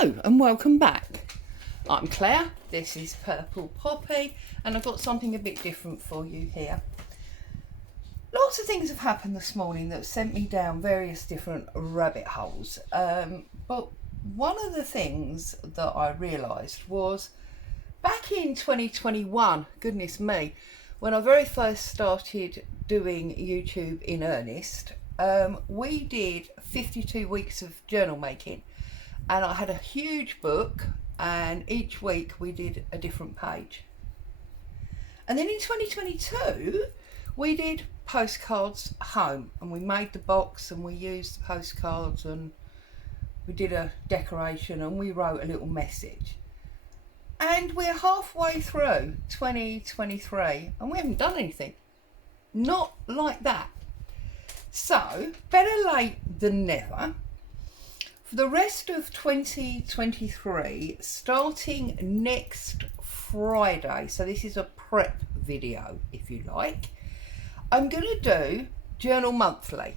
Hello and welcome back. I'm Claire, this is Purple Poppy, and I've got something a bit different for you here. Lots of things have happened this morning that sent me down various different rabbit holes, but one of the things that I realised was back in 2021, goodness me, when I very first started doing YouTube in earnest, we did 52 weeks of journal making. And I had a huge book, and each week we did a different page. And then in 2022, we did postcards home, and we made the box and we used the postcards and we did a decoration and we wrote a little message. And we're halfway through 2023 and we haven't done anything. Not like that. So, better late than never. For the rest of 2023, starting next Friday, so this is a prep video if you like, I'm going to do Journal Monthly.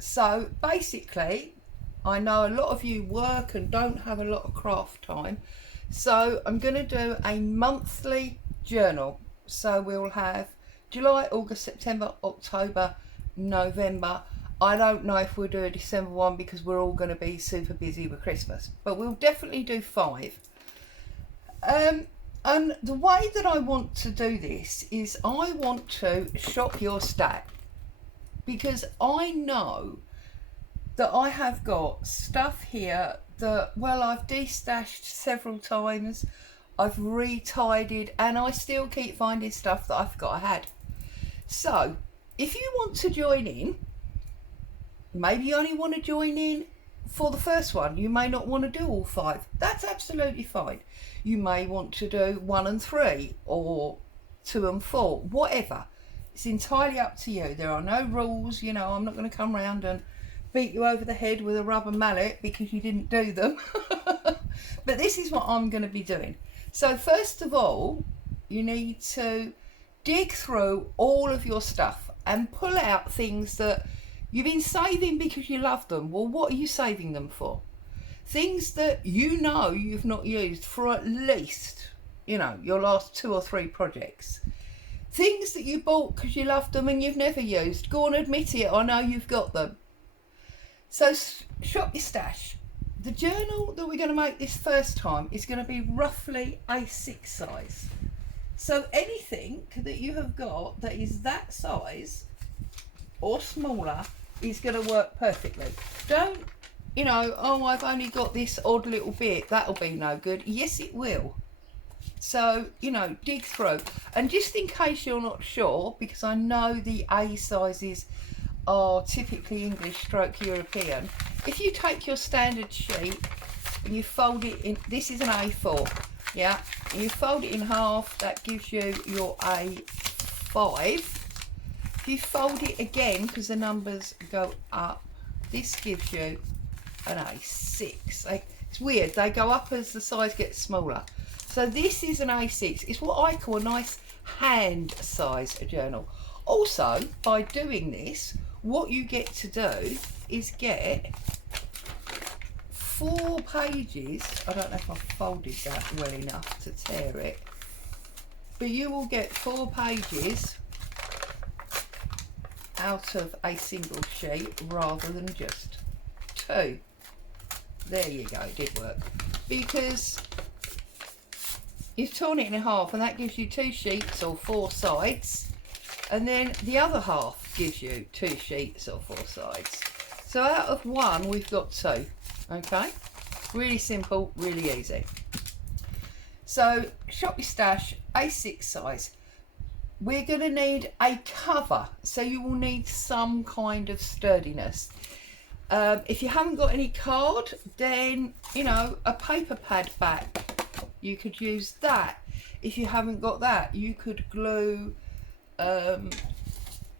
So basically, I know a lot of you work and don't have a lot of craft time, so I'm going to do a monthly journal. So we'll have July, August, September, October, November. I don't know if we'll do a December one because we're all going to be super busy with Christmas, but we'll definitely do 5. And the way that I want to do this is I want to shop your stack, because I know that I have got stuff here that, well, I've destashed several times, I've retidied, and I still keep finding stuff that I forgot I had. So if you want to join in, maybe you only want to join in for the first one. You may not want to do all 5. That's absolutely fine. You may want to do 1 and 3 or 2 and 4, whatever. It's entirely up to you. There are no rules. You know, I'm not going to come round and beat you over the head with a rubber mallet because you didn't do them. But this is what I'm going to be doing. So first of all, you need to dig through all of your stuff and pull out things that you've been saving because you love them. Well, what are you saving them for? Things that you know you've not used for at least, you know, your last 2 or 3 projects. Things that you bought because you loved them and you've never used. Go on, admit it. I know you've got them. So shop your stash. The journal that we're going to make this first time is going to be roughly A6 size. So anything that you have got that is that size or smaller is going to work perfectly. Don't, you know, oh, I've only got this odd little bit, that'll be no good. Yes, it will. So, you know, dig through. And just in case you're not sure, because I know the A sizes are typically English stroke European, if you take your standard sheet and you fold it in, this is an A4, yeah, and you fold it in half, that gives you your A5. If you fold it again, because the numbers go up, this gives you an A6. It's weird, they go up as the size gets smaller. So this is an A6. It's what I call a nice hand size journal. Also, by doing this, what you get to do is get 4 pages. I don't know if I've folded that well enough to tear it, but you will get 4 pages out of a single sheet rather than just 2. There you go, it did work, because you've torn it in half and that gives you 2 sheets or 4 sides, and then the other half gives you 2 sheets or 4 sides. So out of 1 we've got 2. Okay, really simple, really easy. So shop your stash, A6 size. We're going to need a cover, so you will need some kind of sturdiness. If you haven't got any card, then, you know, a paper pad back, you could use that. If you haven't got that, you could glue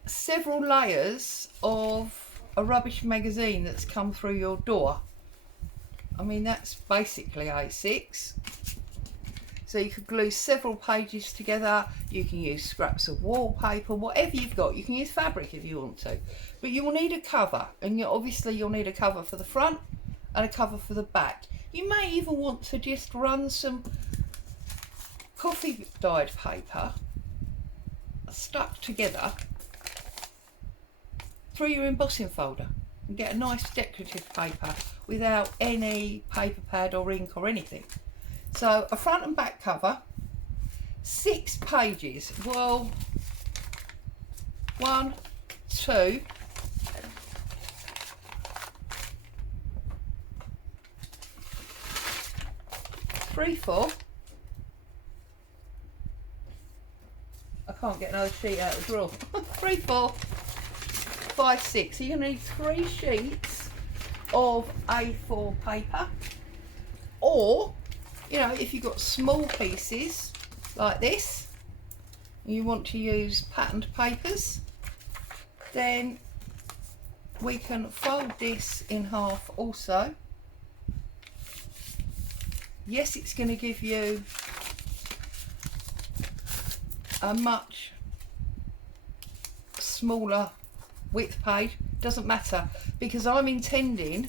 several layers of a rubbish magazine that's come through your door. I mean, that's basically A6. So you could glue several pages together. You can use scraps of wallpaper, whatever you've got. You can use fabric if you want to. But you will need a cover, and obviously you'll need a cover for the front and a cover for the back. You may even want to just run some coffee dyed paper stuck together through your embossing folder and get a nice decorative paper without any paper pad or ink or anything. So a front and back cover, 6 pages. Well, 1, 2, 3, 4. I can't get another sheet out of the drawer. 3, 4, 5, 6. So you're going to need 3 sheets of A4 paper, or, you know, if you've got small pieces like this, and you want to use patterned papers, then we can fold this in half also. Yes, it's going to give you a much smaller width page. Doesn't matter, because I'm intending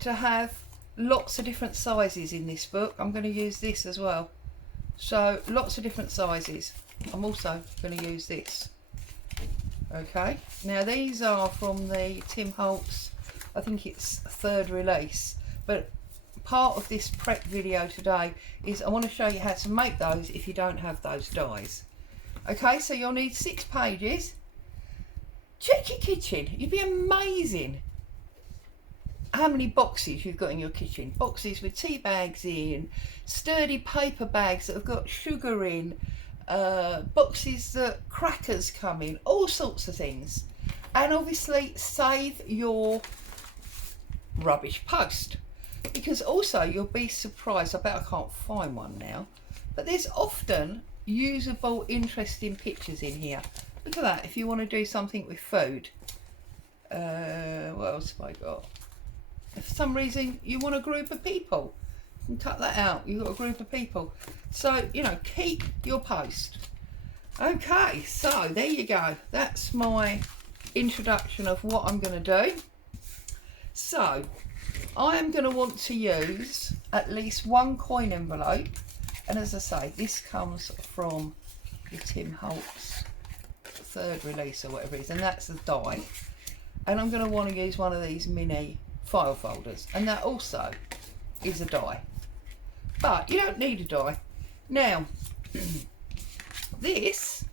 to have lots of different sizes in this book. I'm going to use this as well, so lots of different sizes. I'm also going to use this. Okay, now these are from the Tim Holtz, I think it's 3rd release, but part of this prep video today is I want to show you how to make those if you don't have those dies. Okay, so you'll need 6 pages. Check your kitchen. You'd be amazing how many boxes you've got in your kitchen. Boxes with tea bags in, sturdy paper bags that have got sugar in, boxes that crackers come in, all sorts of things. And obviously save your rubbish post, because also you'll be surprised. I bet I can't find one now, but there's often usable, interesting pictures in here. Look at that, if you want to do something with food. What else have I got? If for some reason you want a group of people, you can cut that out. You've got a group of people. So, you know, keep your post. Okay, so there you go. That's my introduction of what I'm going to do. So, I am going to want to use at least 1 coin envelope. And as I say, this comes from the Tim Holtz 3rd release or whatever it is, and that's the die. And I'm going to want to use one of these mini file folders, and that also is a die, but you don't need a die. Now this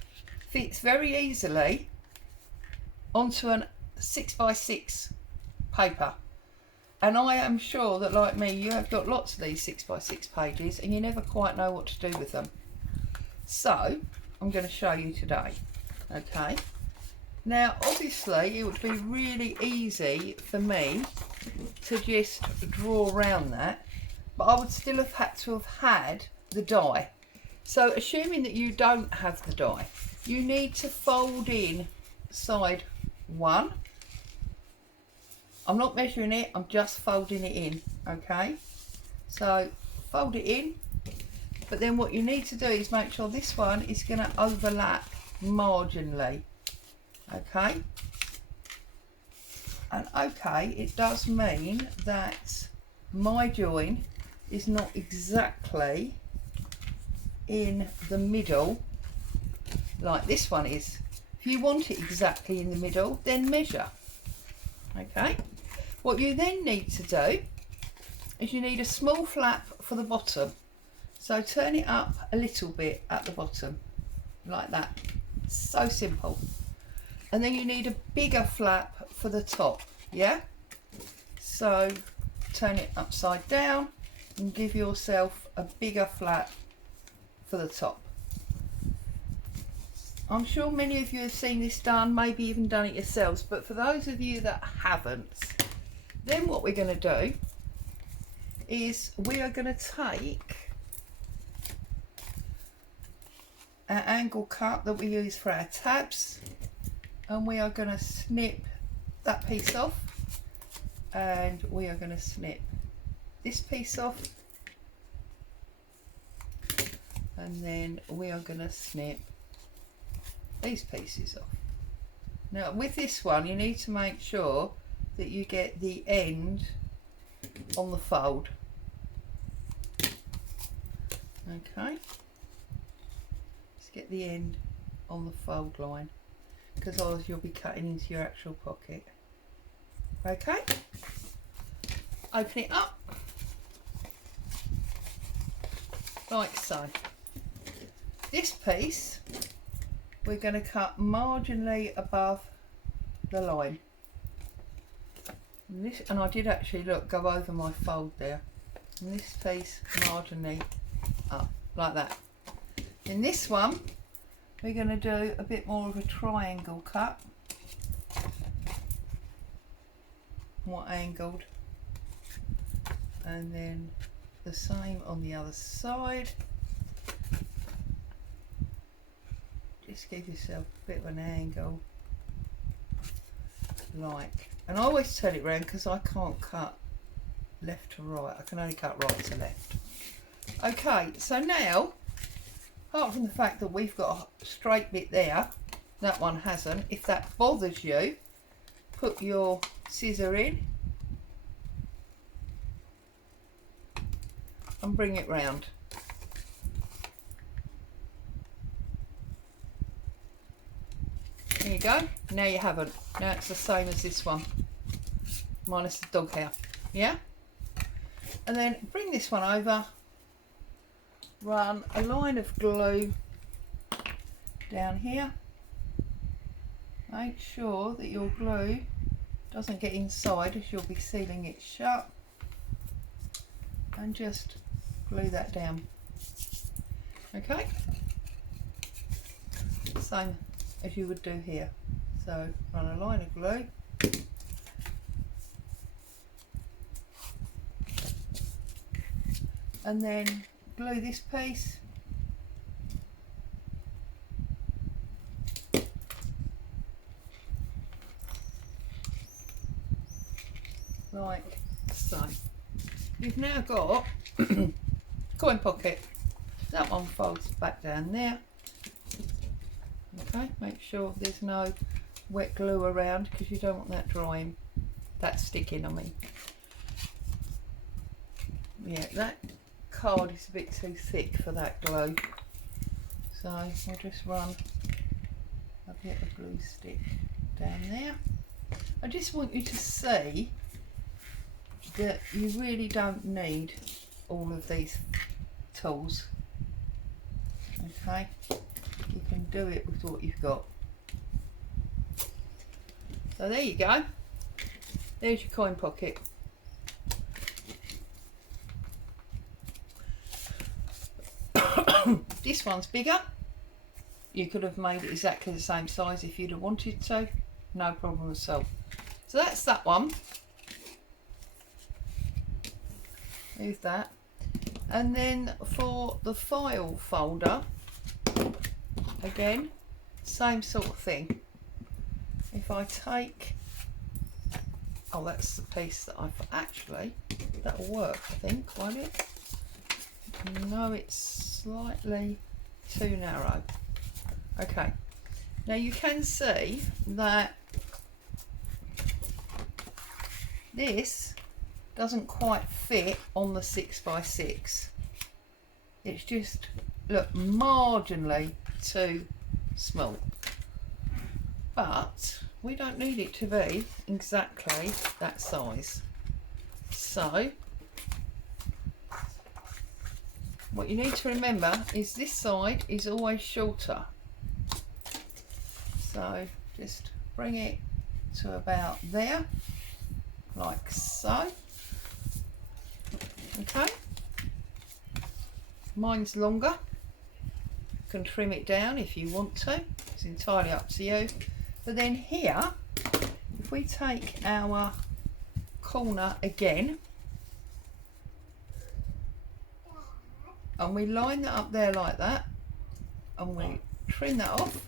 fits very easily onto a 6x6 paper, and I am sure that, like me, you have got lots of these 6x6 pages and you never quite know what to do with them. So I'm going to show you today. Okay, now obviously it would be really easy for me to just draw around that, but I would still have had to have had the die. So assuming that you don't have the die, you need to fold in side 1. I'm not measuring it, I'm just folding it in. Okay, so fold it in, but then what you need to do is make sure this one is going to overlap marginally. Okay, and okay, it does mean that my join is not exactly in the middle like this one is. If you want it exactly in the middle, then measure. Okay, what you then need to do is you need a small flap for the bottom, so turn it up a little bit at the bottom like that. So simple. And then you need a bigger flap for the top. Yeah, so turn it upside down and give yourself a bigger flap for the top. I'm sure many of you have seen this done, maybe even done it yourselves, but for those of you that haven't, then what we're going to do is we are going to take our angle cut that we use for our tabs, and we are going to snip that piece off, and we are going to snip this piece off, and then we are going to snip these pieces off. Now with this one you need to make sure that you get the end on the fold. Okay, let's get the end on the fold line, because otherwise you'll be cutting into your actual pocket. Okay, open it up like so. This piece we're going to cut marginally above the line. And I did actually go over my fold there. And this piece marginally up like that. In this one we're going to do a bit more of a triangle cut, more angled, and then the same on the other side. Just give yourself a bit of an angle, like, and I always turn it round because I can't cut left to right, I can only cut right to left. Okay, so now, apart from the fact that we've got a straight bit there, that one hasn't, if that bothers you, put your scissor in and bring it round. There you go. Now you haven't. Now it's the same as this one, minus the dog hair. Yeah? And then bring this one over, run a line of glue down here. Make sure that your glue doesn't get inside, as you'll be sealing it shut, and just glue that down. Okay? Same as you would do here. So run a line of glue, and then glue this piece like so. You've now got coin pocket. That one folds back down there. Okay, make sure there's no wet glue around, because you don't want that drying, that sticking, I mean. Yeah, that card is a bit too thick for that glue, so I'll just run a bit of glue stick down there. I just want you to see that you really don't need all of these tools. Okay, you can do it with what you've got. So there you go, there's your coin pocket. This one's bigger. You could have made it exactly the same size if you'd have wanted to, no problem at all. So that's that one. Move that. And then for the file folder, again, same sort of thing. If I take, oh, that's the piece that I've actually, that'll work, I think, won't it? No, it's slightly too narrow. Okay, now you can see that this doesn't quite fit on the 6x6. It's just, look, marginally too small. But we don't need it to be exactly that size. So what you need to remember is this side is always shorter. So just bring it to about there, like so. Okay, mine's longer. You can trim it down if you want to, it's entirely up to you. But then here, if we take our corner again and we line that up there like that, and we trim that off,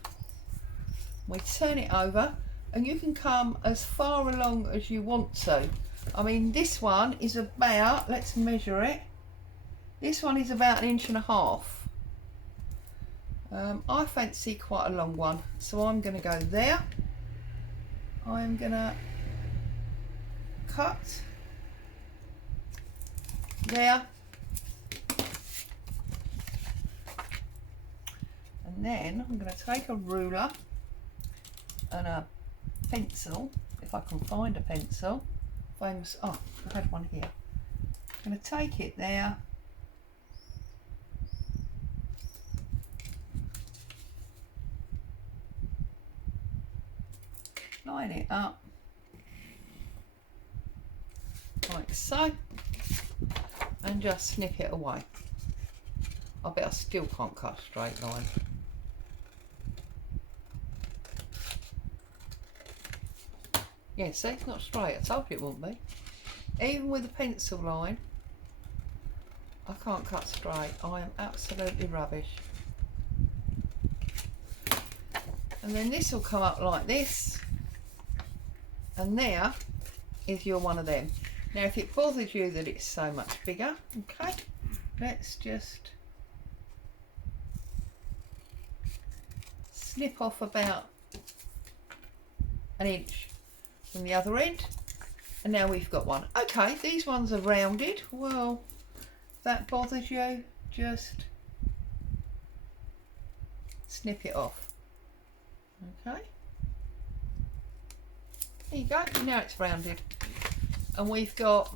we turn it over, and you can come as far along as you want to. I mean, this one is about, let's measure it, this one is about 1.5 inches. I fancy quite a long one, so I'm going to go there. I'm going to cut there, And then I'm going to take a ruler and a pencil, if I can find a pencil. Famous, oh, I had one here. I'm going to take it there. Line it up like so, and just snip it away. I bet I still can't cut a straight line. Yeah, see, it's not straight. I told you it wouldn't be. Even with a pencil line, I can't cut straight. I am absolutely rubbish. And then this will come up like this, and there is your one of them. Now if it bothers you that it's so much bigger, okay, let's just snip off about an inch from the other end, and now we've got one. Okay, these ones are rounded. Well, if that bothers you, just snip it off. Okay, there you go, now it's rounded. And we've got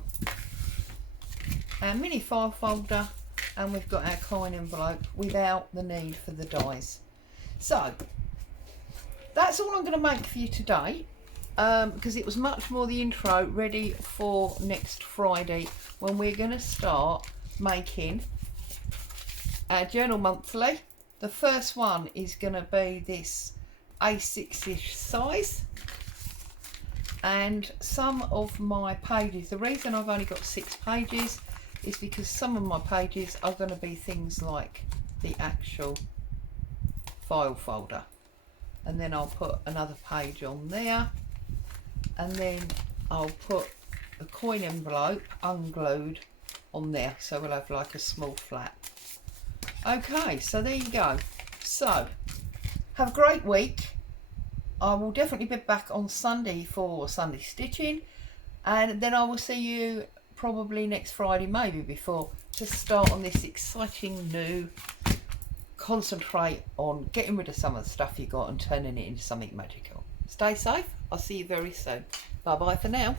our mini file folder, and we've got our coin envelope without the need for the dies. So that's all I'm going to make for you today, because it was much more the intro ready for next Friday, when we're going to start making our journal monthly. The first one is going to be this A6-ish size, and some of my pages, the reason I've only got 6 pages is because some of my pages are going to be things like the actual file folder, and then I'll put another page on there, and then I'll put a coin envelope unglued on there, so we'll have like a small flap. Okay, so there you go. So have a great week. I will definitely be back on Sunday for Sunday stitching, and then I will see you probably next Friday, maybe before, to start on this exciting new, concentrate on getting rid of some of the stuff you got and turning it into something magical. Stay safe. I'll see you very soon. Bye bye for now.